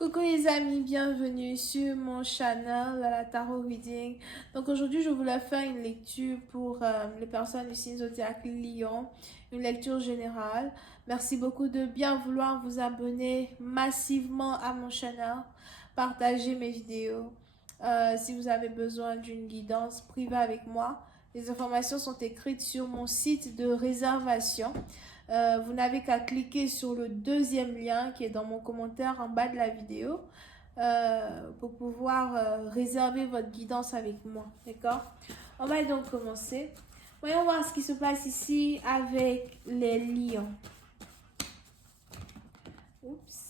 Coucou les amis, bienvenue sur mon channel la Tarot Reading. Donc aujourd'hui je voulais faire une lecture pour les personnes du signe zodiaque Lion, une lecture générale. Merci beaucoup de bien vouloir vous abonner massivement à mon channel, partager mes vidéos. Si vous avez besoin d'une guidance privée avec moi, les informations sont écrites sur mon site de réservation. Vous n'avez qu'à cliquer sur le deuxième lien qui est dans mon commentaire en bas de la vidéo pour pouvoir réserver votre guidance avec moi. D'accord? On va donc commencer. Voyons voir ce qui se passe ici avec les lions. Oups.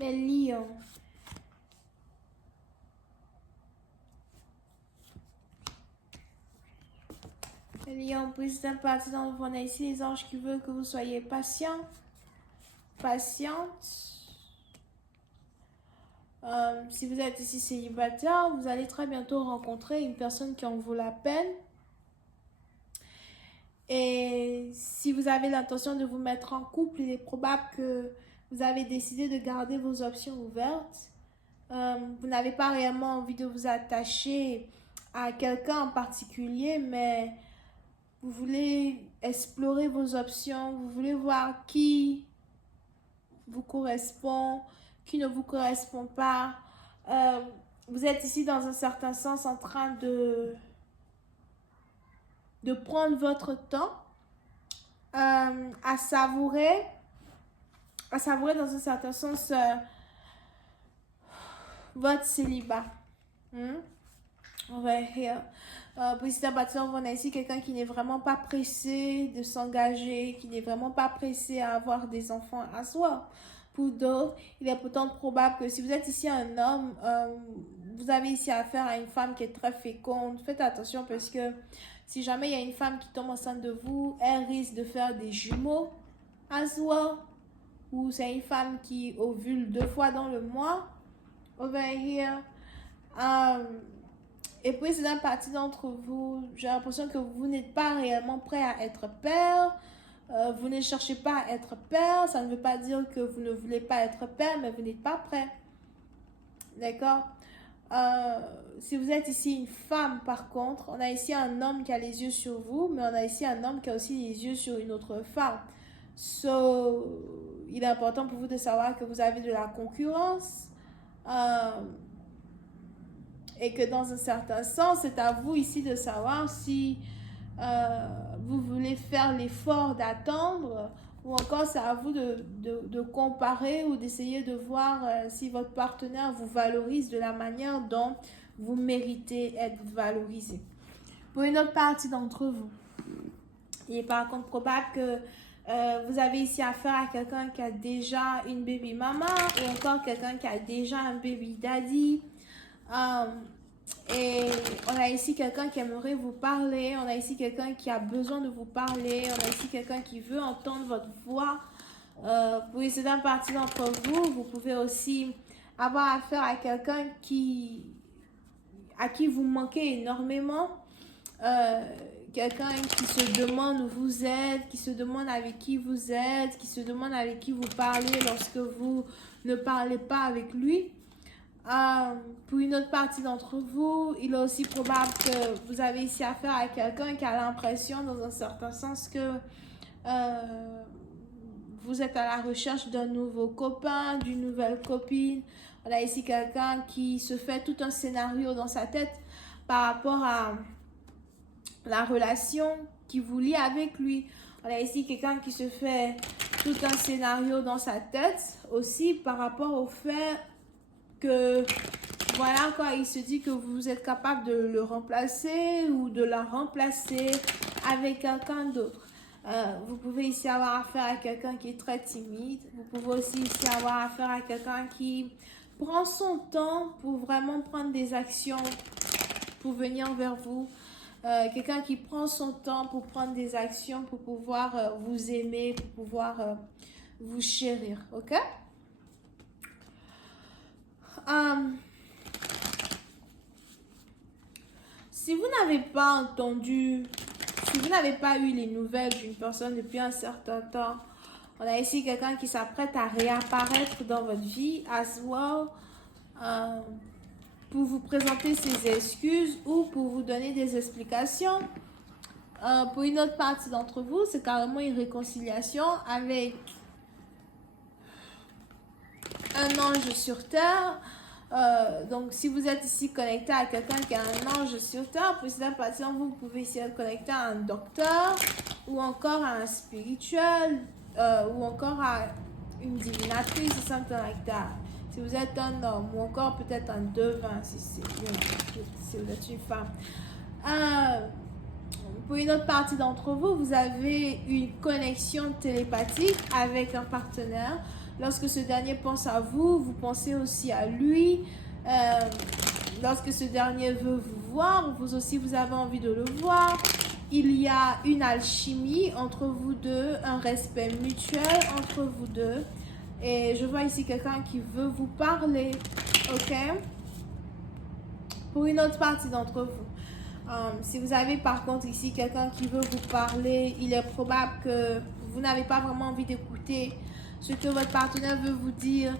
Les lions. Les lions, président parti dans le a ici les anges qui veulent que vous soyez patient, patiente. Si vous êtes ici célibataire, vous allez très bientôt rencontrer une personne qui en vaut la peine. Et si vous avez l'intention de vous mettre en couple, il est probable que vous avez décidé de garder vos options ouvertes. Vous n'avez pas réellement envie de vous attacher à quelqu'un en particulier, mais vous voulez explorer vos options, vous voulez voir qui vous correspond, qui ne vous correspond pas. Vous êtes ici dans un certain sens en train de prendre votre temps à savourer dans un certain sens votre célibat. On va pour ici, on a ici quelqu'un qui n'est vraiment pas pressé de s'engager, qui n'est vraiment pas pressé à avoir des enfants à soi. Pour d'autres, il est pourtant probable que si vous êtes ici un homme, vous avez ici affaire à une femme qui est très féconde. Faites attention parce que si jamais il y a une femme qui tombe enceinte de vous, elle risque de faire des jumeaux à soi. Ou c'est une femme qui ovule 2 fois dans le mois. Over here. Et puis, c'est une partie d'entre vous, j'ai l'impression que vous n'êtes pas réellement prêt à être père. Vous ne cherchez pas à être père. Ça ne veut pas dire que vous ne voulez pas être père, mais vous n'êtes pas prêt. D'accord? Si vous êtes ici une femme, par contre, on a ici un homme qui a les yeux sur vous, mais on a ici un homme qui a aussi les yeux sur une autre femme. Il est important pour vous de savoir que vous avez de la concurrence. Et que dans un certain sens, c'est à vous ici de savoir si vous voulez faire l'effort d'attendre ou encore c'est à vous de comparer ou d'essayer de voir si votre partenaire vous valorise de la manière dont vous méritez être valorisé. Pour une autre partie d'entre vous, il est par contre probable que vous avez ici affaire à quelqu'un qui a déjà une baby mama ou encore quelqu'un qui a déjà un baby daddy. Et on a ici quelqu'un qui aimerait vous parler, on a ici quelqu'un qui a besoin de vous parler, on a ici quelqu'un qui veut entendre votre voix. Pour une certaine partie d'entre vous, vous pouvez aussi avoir affaire à quelqu'un à qui vous manquez énormément. Quelqu'un qui se demande où vous êtes, qui se demande avec qui vous êtes, qui se demande avec qui vous parlez lorsque vous ne parlez pas avec lui. Pour une autre partie d'entre vous, il est aussi probable que vous avez ici affaire à quelqu'un qui a l'impression, dans un certain sens, que vous êtes à la recherche d'un nouveau copain, d'une nouvelle copine. On a ici quelqu'un qui se fait tout un scénario dans sa tête par rapport à la relation qui vous lie avec lui. On a ici quelqu'un qui se fait tout un scénario dans sa tête aussi par rapport au fait que voilà quoi, il se dit que vous êtes capable de le remplacer ou de la remplacer avec quelqu'un d'autre. Vous pouvez ici avoir affaire à quelqu'un qui est très timide. Vous pouvez aussi ici avoir affaire à quelqu'un qui prend son temps pour vraiment prendre des actions pour venir vers vous. Quelqu'un qui prend son temps pour prendre des actions pour pouvoir vous aimer, pour pouvoir vous chérir. Ok? Si vous n'avez pas entendu, si vous n'avez pas eu les nouvelles d'une personne depuis un certain temps, on a ici quelqu'un qui s'apprête à réapparaître dans votre vie as well, pour vous présenter ses excuses ou pour vous donner des explications. Pour une autre partie d'entre vous, c'est carrément une réconciliation avec un ange sur terre. Donc, si vous êtes ici connecté à quelqu'un qui a un ange sur terre, pour cette partie, vous pouvez ici être connecté à un docteur ou encore à un spirituel ou encore à une divinatrice, something like that. Si vous êtes un homme ou encore peut-être un devin, si vous êtes une femme. Pour une autre partie d'entre vous, vous avez une connexion télépathique avec un partenaire. Lorsque ce dernier pense à vous, vous pensez aussi à lui. Lorsque ce dernier veut vous voir, vous aussi, vous avez envie de le voir. Il y a une alchimie entre vous deux, un respect mutuel entre vous deux. Et je vois ici quelqu'un qui veut vous parler, ok? Pour une autre partie d'entre vous. Si vous avez par contre ici quelqu'un qui veut vous parler, il est probable que vous n'avez pas vraiment envie d'écouter ce que votre partenaire veut vous dire.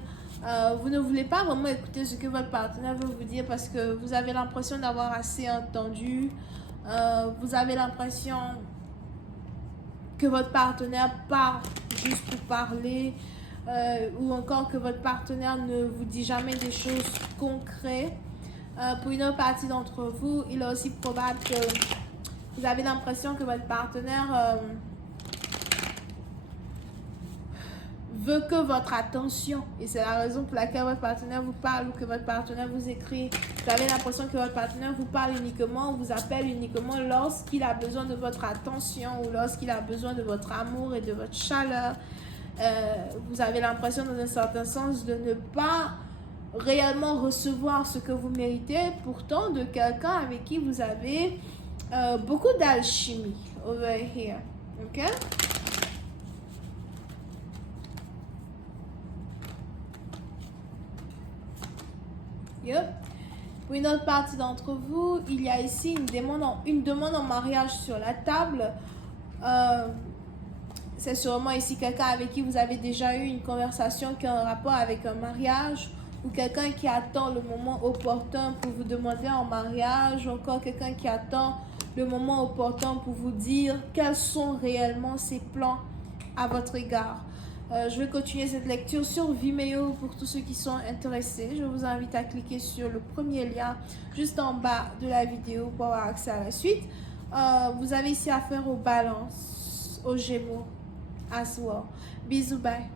Vous ne voulez pas vraiment écouter ce que votre partenaire veut vous dire parce que vous avez l'impression d'avoir assez entendu. Vous avez l'impression que votre partenaire parle juste pour parler ou encore que votre partenaire ne vous dit jamais des choses concrètes. Pour une autre partie d'entre vous, il est aussi probable que vous avez l'impression que votre partenaire veut que votre attention, et c'est la raison pour laquelle votre partenaire vous parle ou que votre partenaire vous écrit. Vous avez l'impression que votre partenaire vous parle uniquement, vous appelle uniquement lorsqu'il a besoin de votre attention ou lorsqu'il a besoin de votre amour et de votre chaleur. Vous avez l'impression dans un certain sens de ne pas réellement recevoir ce que vous méritez, pourtant de quelqu'un avec qui vous avez beaucoup d'alchimie over here. Ok? Yep. Pour une autre partie d'entre vous, il y a ici une demande en mariage sur la table. C'est sûrement ici quelqu'un avec qui vous avez déjà eu une conversation qui a un rapport avec un mariage, ou quelqu'un qui attend le moment opportun pour vous demander en mariage, ou encore quelqu'un qui attend le moment opportun pour vous dire quels sont réellement ses plans à votre égard. Je vais continuer cette lecture sur Vimeo pour tous ceux qui sont intéressés. Je vous invite à cliquer sur le premier lien juste en bas de la vidéo pour avoir accès à la suite. Vous avez ici affaire aux balances, aux gémeaux, as well. Bisous, bye.